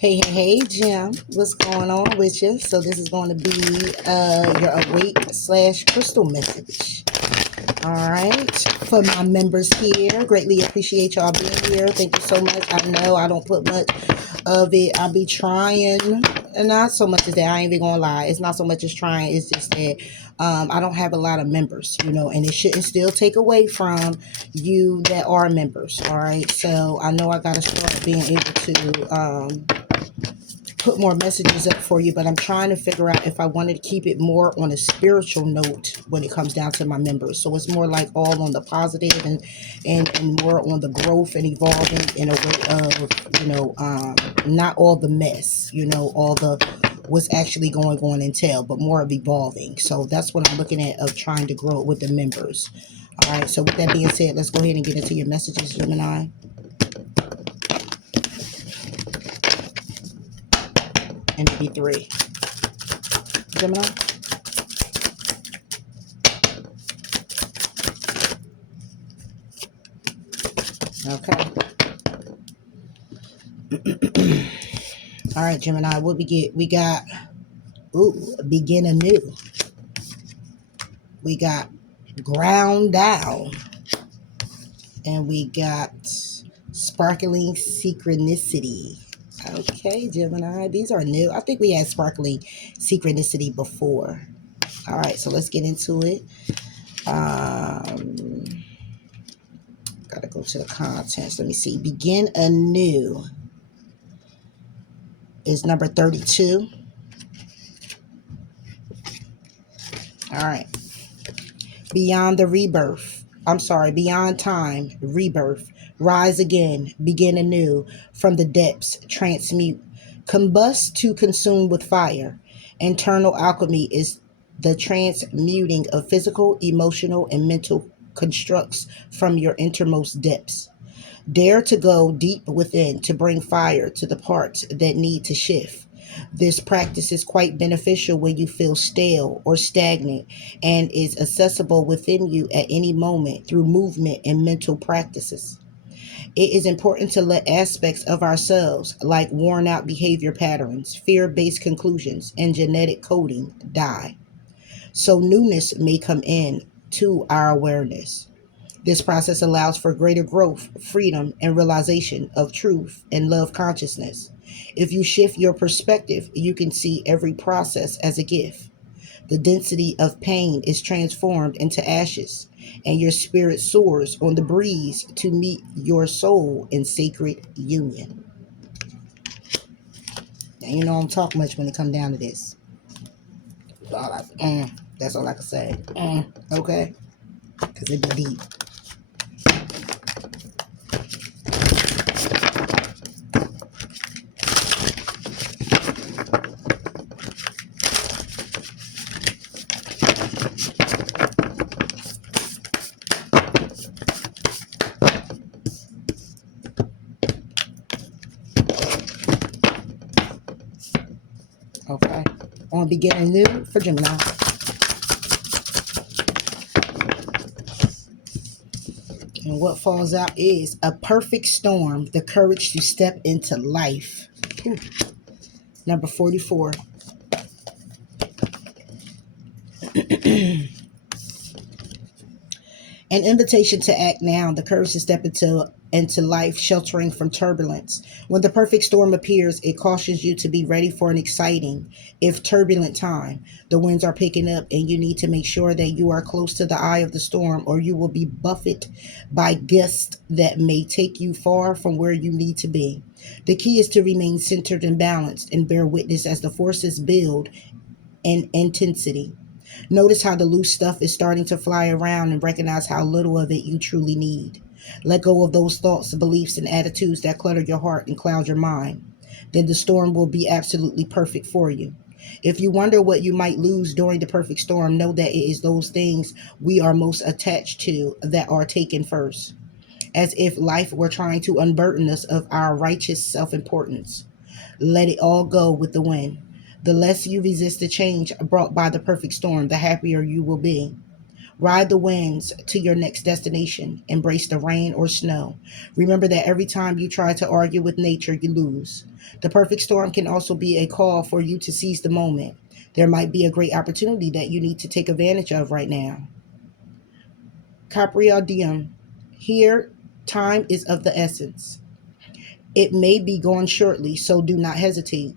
Hey, Jim. What's going on with you? So this is going to be your awake slash crystal message. All right. For my members here, greatly appreciate y'all being here. Thank you so much. I know I don't put much of it. I'll be trying, and not so much as that. I ain't even gonna lie. It's not so much as trying. It's just that I don't have a lot of members, and it shouldn't still take away from you that are members. All right. So I know I gotta start being able to put more messages up for you, but I'm trying to figure out if I wanted to keep it more on a spiritual note when it comes down to my members. So it's more like all on the positive and more on the growth and evolving in a way of, not all the mess, all the what's actually going on in tail, but more of evolving. So that's what I'm looking at of trying to grow with the members. All right. So with that being said, let's go ahead and get into your messages, Gemini. And maybe three. Gemini. Okay. All right, Gemini, what we get? We got, begin anew. We got ground down. And we got sparkling synchronicity. Okay, Gemini, these are new. I think we had sparkling synchronicity before. All right, so let's get into it. Gotta go to the contents. Let me see. Begin anew is number 32. All right. Beyond the rebirth. Beyond time, rebirth. Rise again, begin anew, from the depths, transmute. Combust to consume with fire. Internal alchemy is the transmuting of physical, emotional, and mental constructs from your innermost depths. Dare to go deep within to bring fire to the parts that need to shift. This practice is quite beneficial when you feel stale or stagnant and is accessible within you at any moment through movement and mental practices. It is important to let aspects of ourselves, like worn out behavior patterns, fear based conclusions, and genetic coding, die, so newness may come in to our awareness. This process allows for greater growth, freedom, and realization of truth and love consciousness. If you shift your perspective, you can see every process as a gift. The density of pain is transformed into ashes, and your spirit soars on the breeze to meet your soul in sacred union. Now, you know I don't talk much when it comes down to this. That's all I can say. Okay? Because it be deep. Okay. On beginning new for Gemini. And what falls out is a perfect storm, the courage to step into life. Ooh. Number 44. An invitation to act now, the courage to step into life, sheltering from turbulence. When the perfect storm appears, it cautions you to be ready for an exciting, if turbulent time. The winds are picking up, and you need to make sure that you are close to the eye of the storm, or you will be buffeted by gusts that may take you far from where you need to be. The key is to remain centered and balanced and bear witness as the forces build in intensity. Notice how the loose stuff is starting to fly around and recognize how little of it you truly need. Let go of those thoughts, beliefs, and attitudes that clutter your heart and cloud your mind. Then the storm will be absolutely perfect for you. If you wonder what you might lose during the perfect storm, know that it is those things we are most attached to that are taken first, as if life were trying to unburden us of our righteous self-importance. Let it all go with the wind. The less you resist the change brought by the perfect storm, the happier you will be. Ride the winds to your next destination. Embrace the rain or snow. Remember that every time you try to argue with nature, you lose. The perfect storm can also be a call for you to seize the moment. There might be a great opportunity that you need to take advantage of right now. Carpe diem. Here, time is of the essence. It may be gone shortly, so do not hesitate.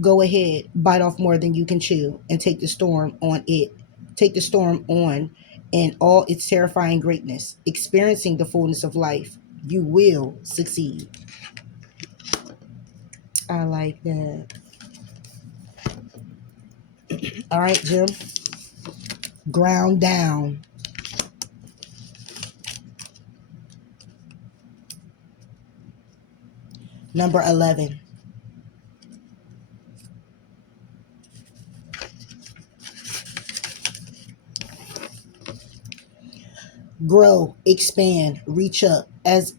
Go ahead, bite off more than you can chew, and take the storm on it. Take the storm on in all its terrifying greatness, experiencing the fullness of life. You will succeed. I like that. All right, Jim. Ground down. Number 11. Grow, expand, reach up. As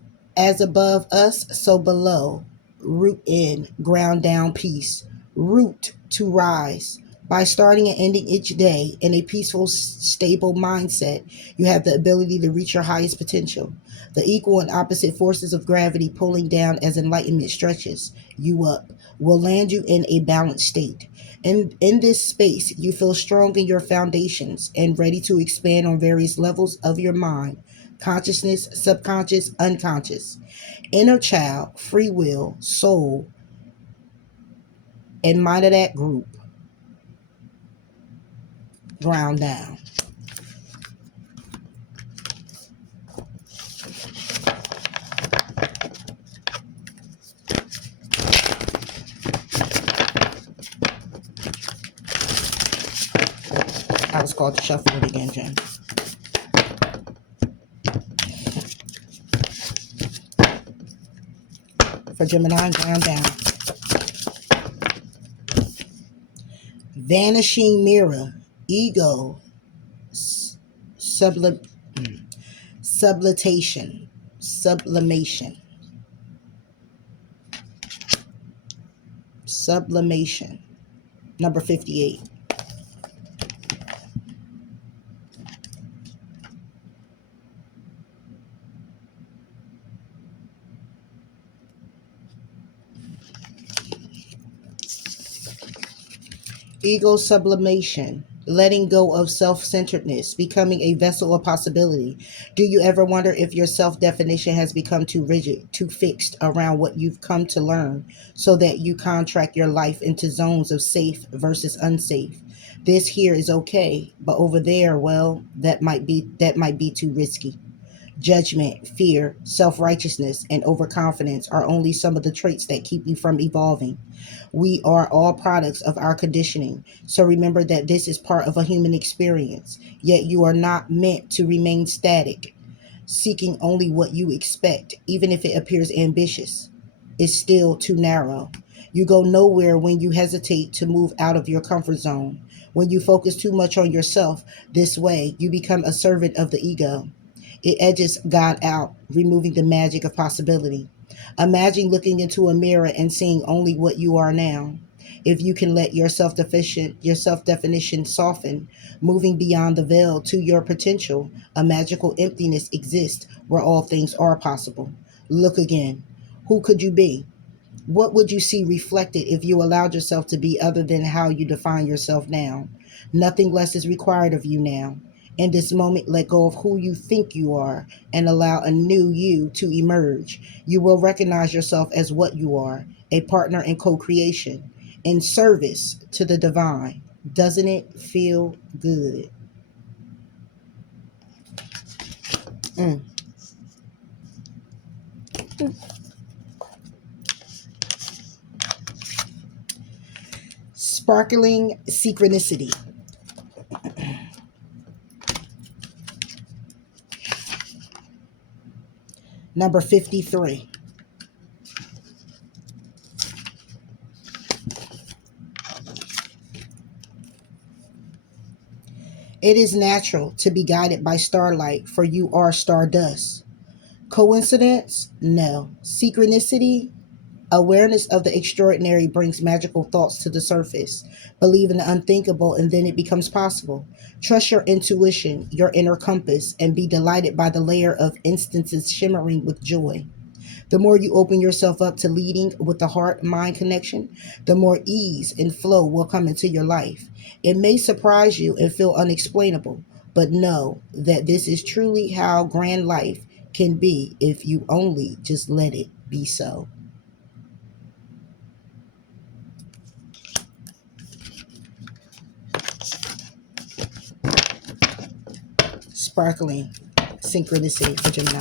above us, so below. Root in, ground down peace. Root to rise. By starting and ending each day in a peaceful, stable mindset, you have the ability to reach your highest potential. The equal and opposite forces of gravity pulling down as enlightenment stretches you up will land you in a balanced state. In this space, you feel strong in your foundations and ready to expand on various levels of your mind, consciousness, subconscious, unconscious, inner child, free will, soul, and mind of that group. Ground down. I was called to shuffle it again, Jen. For Gemini, ground down. Vanishing mirror, ego, sublim, sublimation, sublimation, sublimation. Number 58. Ego sublimation, letting go of self-centeredness, becoming a vessel of possibility. Do you ever wonder if your self-definition has become too rigid, too fixed around what you've come to learn, so that you contract your life into zones of safe versus unsafe? This here is okay, but over there, well, that might be too risky. Judgment, fear, self-righteousness, and overconfidence are only some of the traits that keep you from evolving. We are all products of our conditioning, so remember that this is part of a human experience, yet you are not meant to remain static, seeking only what you expect, even if it appears ambitious. Is still too narrow. You go nowhere when you hesitate to move out of your comfort zone. When you focus too much on yourself this way, you become a servant of the ego. It edges God out, removing the magic of possibility. Imagine looking into a mirror and seeing only what you are now. If you can let your self-definition soften, moving beyond the veil to your potential, a magical emptiness exists where all things are possible. Look again. Who could you be? What would you see reflected if you allowed yourself to be other than how you define yourself now? Nothing less is required of you now. In this moment, let go of who you think you are and allow a new you to emerge. You will recognize yourself as what you are, a partner in co-creation, in service to the divine. Doesn't it feel good? Mm. Sparkling synchronicity. Number 53. It is natural to be guided by starlight, for you are stardust. Coincidence? No. Synchronicity? Awareness of the extraordinary brings magical thoughts to the surface. Believe in the unthinkable and then it becomes possible. Trust your intuition, your inner compass, and be delighted by the layer of instances shimmering with joy. The more you open yourself up to leading with the heart mind connection, the more ease and flow will come into your life. It may surprise you and feel unexplainable, but know that this is truly how grand life can be if you only just let it be so. Sparkling synchronicity for Gemini.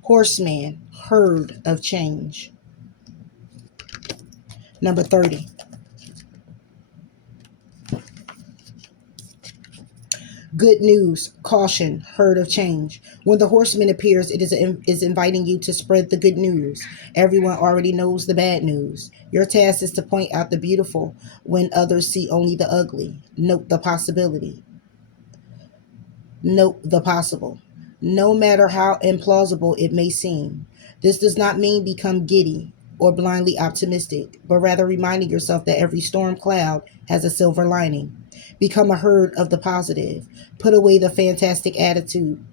Horseman, herd of change. Number 30. Good news, caution, herd of change. When the horseman appears, it is inviting you to spread the good news. Everyone already knows the bad news. Your task is to point out the beautiful when others see only the ugly. Note the possibility. Note the possible. No matter how implausible it may seem. This does not mean become giddy or blindly optimistic, but rather reminding yourself that every storm cloud has a silver lining. Become a herd of the positive. Put away the fantastic attitude.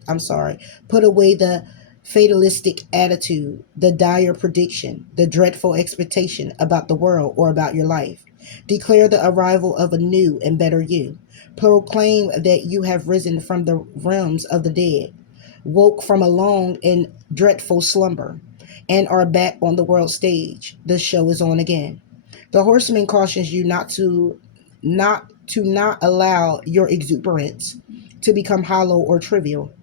Put away the fatalistic attitude, the dire prediction, the dreadful expectation about the world or about your life. Declare the arrival of a new and better you. Proclaim that you have risen from the realms of the dead, woke from a long and dreadful slumber, and are back on the world stage. The show is on again. The horseman cautions you not allow your exuberance to become hollow or trivial.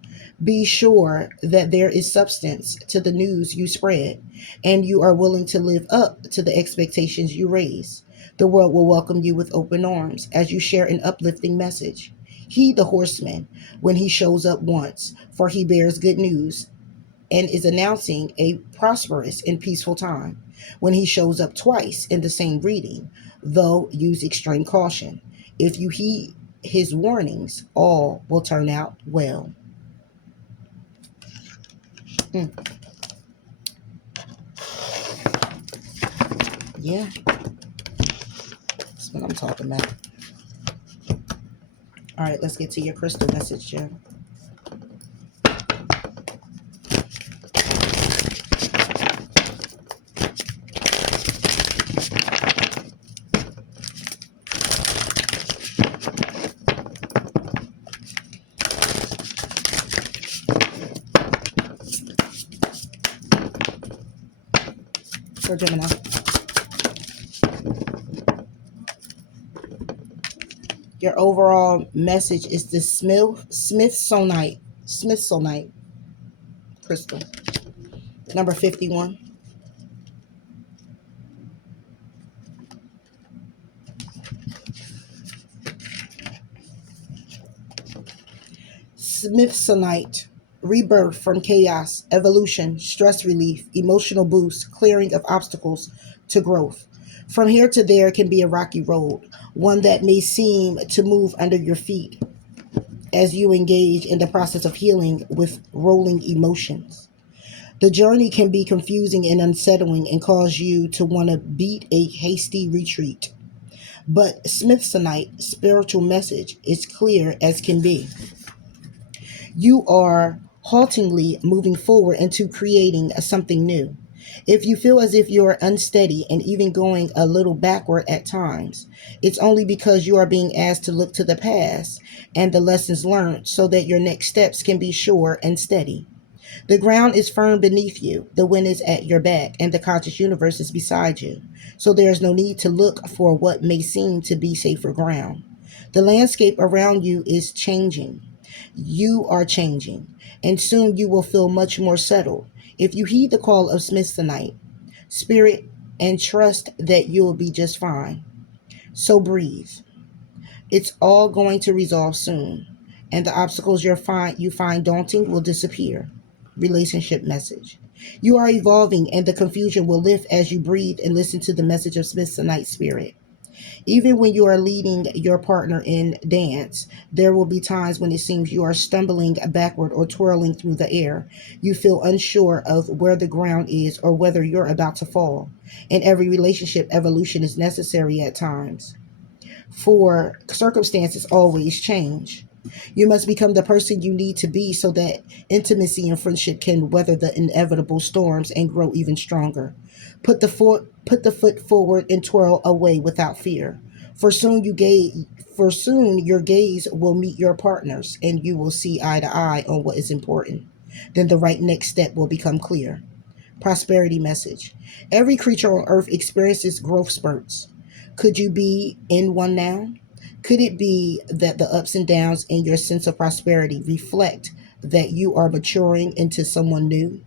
Be sure that there is substance to the news you spread, and you are willing to live up to the expectations you raise. The world will welcome you with open arms as you share an uplifting message. Heed the horseman when he shows up once, for he bears good news and is announcing a prosperous and peaceful time. When he shows up twice in the same reading, though use extreme caution. If you heed his warnings, all will turn out well. Mm. Yeah, that's what I'm talking about. All right, let's get to your crystal message, Jim. For Gemini. Your overall message is the Smithsonite crystal. Number 51. Smithsonite. Rebirth from chaos, evolution, stress relief, emotional boost, clearing of obstacles to growth. From here to there can be a rocky road, one that may seem to move under your feet as you engage in the process of healing with rolling emotions. The journey can be confusing and unsettling and cause you to want to beat a hasty retreat. But Smithsonite spiritual message is clear as can be. You are haltingly moving forward into creating something new. If you feel as if you're unsteady and even going a little backward at times, it's only because you are being asked to look to the past and the lessons learned so that your next steps can be sure and steady. The ground is firm beneath you, the wind is at your back, and the conscious universe is beside you. So there is no need to look for what may seem to be safer ground. The landscape around you is changing. You are changing, and soon you will feel much more settled. If you heed the call of Smithsonite, spirit, and trust that you will be just fine. So breathe. It's all going to resolve soon, and the obstacles you find daunting will disappear. Relationship message. You are evolving, and the confusion will lift as you breathe and listen to the message of Smithsonite spirit. Even when you are leading your partner in dance, there will be times when it seems you are stumbling backward or twirling through the air. You feel unsure of where the ground is or whether you're about to fall. In every relationship, evolution is necessary at times, for circumstances always change. You must become the person you need to be so that intimacy and friendship can weather the inevitable storms and grow even stronger. Put the foot forward and twirl away without fear. For soon you gaze for soon your gaze will meet your partner's and you will see eye to eye on what is important. Then the right next step will become clear. Prosperity message. Every creature on earth experiences growth spurts. Could you be in one now? Could it be that the ups and downs in your sense of prosperity reflect that you are maturing into someone new?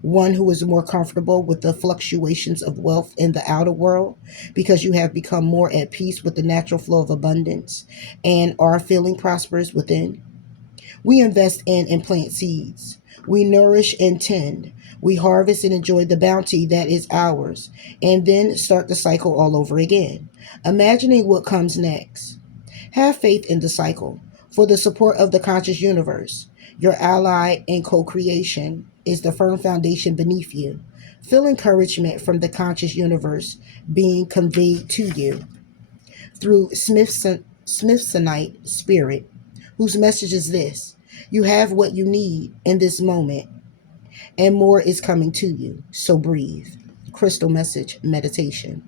One who is more comfortable with the fluctuations of wealth in the outer world because you have become more at peace with the natural flow of abundance and are feeling prosperous within? We invest in and plant seeds. We nourish and tend. We harvest and enjoy the bounty that is ours, and then start the cycle all over again, imagining what comes next. Have faith in the cycle. For the support of the conscious universe, your ally in co creation is the firm foundation beneath you. Feel encouragement from the conscious universe being conveyed to you through Smithsonite spirit, whose message is this: you have what you need in this moment, and more is coming to you. So breathe. Crystal message meditation.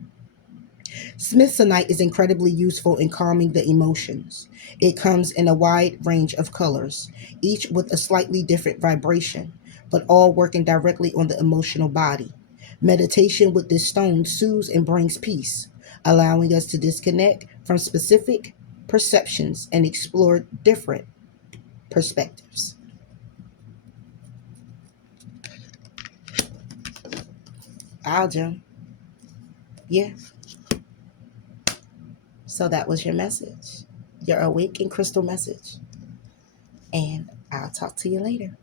Smithsonite is incredibly useful in calming the emotions. It comes in a wide range of colors, each with a slightly different vibration, but all working directly on the emotional body. Meditation with this stone soothes and brings peace, allowing us to disconnect from specific perceptions and explore different perspectives. Alja, yeah. So that was your message, your awake and crystal message. And I'll talk to you later.